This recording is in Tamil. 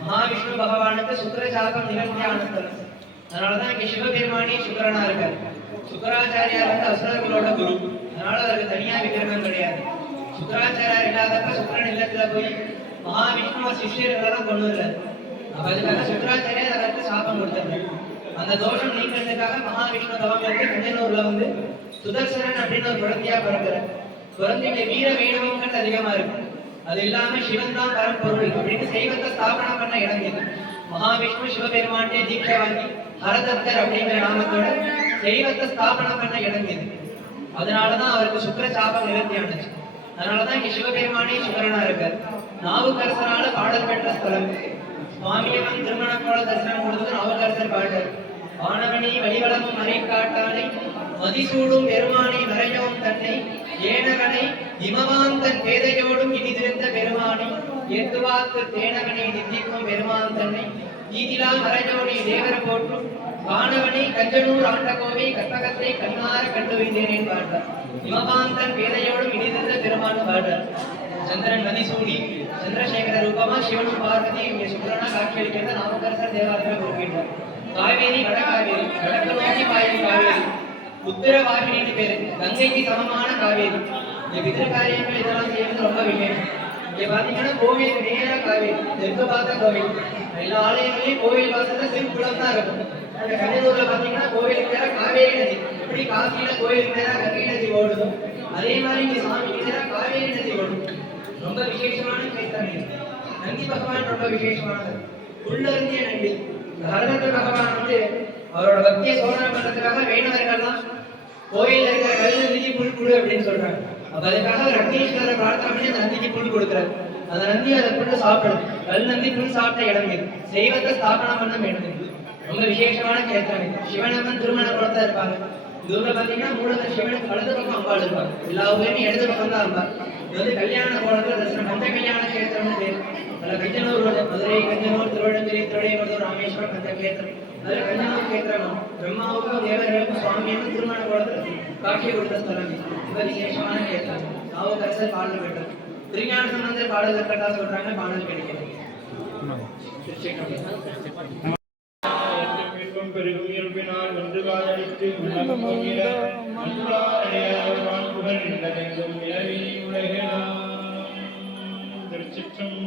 மகாவிஷ்ணு பகவானுக்கு சுக்கிர சாபம் நிவர்த்தியான ஸ்தலம் அதனாலதான் இங்க சிவபெருமானே சுக்கிரனா இருக்கார். சுக்கராச்சாரியார் வந்து அசுரர்களோட குரு. அதனால அவருக்கு தனியா விக்கிரகம் கிடையாது. சுக்கராச்சாரியார் இல்லாதப்ப சுக்கிரன் இல்லத்துல போய் மகாவிஷ்ணுவ சிஷியர்களெல்லாம் கொண்டு வரல அப்ப அதுக்காக சுக்கராச்சாரியார் அதற்கு சாபம் கொடுத்தாரு. அந்த தோஷம் நீக்கிறதுக்காக மகாவிஷ்ணு தவம் இருந்து வந்து சுதர்சனன் அப்படின்னு ஒரு குழந்தையா பிறக்கிறார். குழந்தைங்க வீர வேணுவங்கள் அதிகமா இருக்கு. அது இல்லாம சிவன் தான் பரம்பொருள். அப்படின்னு சைவத்தை ஸ்தாபனம் பண்ண இடம் இது மகாவிஷ்ணு சிவபெருமானே தீட்சை வாங்கி ஹரதத்தர் அப்படிங்கிற நாமத்தோட சைவத்தை ஸ்தாபனம் பண்ண இடம் இது அதனாலதான் அவருக்கு சுக்கர சாபம் நிவர்த்தியானுச்சு அதனாலதான் இங்க சிவபெருமானே சுக்கரனா இருக்கார். நாவுக்கரசனால பாடல் பெற்ற ஸ்தலம். சுவாமியவன் திருமண கோல தரிசனம் கொடுத்தது நாவுக்கரசர் பாடல் வானவனி வழிவளமும் மறை காட்டானை மதிசூடும் பெருமானை மறையவும் தன்னை ஏனவனை இமவாந்தன் பேதையோடும் இனிதிருந்த பெருமானி ஏத்துவாக்கு தேனவனை நிந்திக்கும் பெருமான் தன்னை ஈதிலா மறையோடி தேவர போற்றும் வானவனை கஞ்சனூர் ஆண்டகோவை கற்பகத்தை கண்ணார கண்டு பாடுறார் இமவாந்தன் பேதையோடும் இனிதிருந்த பெருமான் பாடுறார் சந்திரன் மதிசூடி சந்திரசேகர ரூபமா சிவனும் பார்வதி இங்கே சுக்கரனா காட்சியளிக்கிறத நாமக்கரசர் தேவாலயம் குறிப்பிட்டார் காவேரி வடகாவேரி வடக்கு நோக்கி பாயும் காவேரி. உத்தர பேரு. கங்கைக்கு சமமான காவேரி. இந்த பிதிர காரியங்கள் இதெல்லாம் செய்யறது ரொம்ப விசேஷம் இங்க பாத்தீங்கன்னா கோவிலுக்கு நேரம் காவேரி. தெற்கு பார்த்த கோவில். எல்லா ஆலயங்களையும் கோவில் வாசல்ல சிவகுளம் தான் இருக்கும். அந்த கண்ணூர்ல பாத்தீங்கன்னா கோவிலுக்கு நேரம் காவேரி நதி. எப்படி காசியில கோவிலுக்கு நேரா கங்கை நதி ஓடுதோ அதே மாதிரி இங்க சாமிக்கு நேரம் காவேரி நதி ஓடும். ரொம்ப விசேஷமான கைத்தாணி நந்தி பகவான் ரொம்ப விசேஷமானது. உள்ளருந்திய நன்றி ஹரதத்த பகவான் வந்து அவரோட பக்தியை சோதனை பண்றதுக்காக வேணவர்கள்லாம் கோயில்ல இருக்கிற கல் நந்திக்கு புல் கொடு அப்படின்னு சொல்றாங்க. அப்ப அதுக்காக ரக்னேஸ்வரரை பிரார்த்தனை பண்ணி அந்த நந்திக்கு புல் கொடுக்குறாரு. அந்த நந்தி அதை புல் சாப்பிடும் கல் நந்தி புல் சாப்பிட்ட இடம் இது. தெய்வத்தை ஸ்தாபனம் பண்ண வேண்டும் ரொம்ப விசேஷமான கேத்திரம் சிவனம்மன் திருமண குளத்தா இருப்பாங்க. இந்த பார்த்தீங்கன்னா பாத்தீங்கன்னா மூலவர் சிவனுக்கு வலது பக்கம் அம்பாள் இருப்பாங்க. எல்லா ஊர்லயுமே இடது பக்கம் தான் இருப்பாங்க இது வந்து கல்யாண கோலத்துல தரிசனம் ராமேஸ்வரம் பஞ்ச கேத்திரம் அதுல கஞ்சனூர் கேத்திரம் பிரம்மாவுக்கும் தேவர்களுக்கும் சுவாமியும் திருமண கோலத்துல காட்சி கொடுத்த ஸ்தலம் இது. ரொம்ப விசேஷமான கேத்திரம் நாவுக்கரசர் பாடல் பெற்றது திருஞான சம்பந்தர் பாடல் பெற்றதா சொல்றாங்க பாடல் கிடைக்கிறது திருச்சிற்றம்பலம். மீட்பும் பெருகும் இயல்பினால் ஒன்று காதலித்து உள்ளம் போகிற அன்றாடையார் வான்புகள் இல்லதெங்கும் நிலவி உலகெல்லாம் திருச்சிற்றம்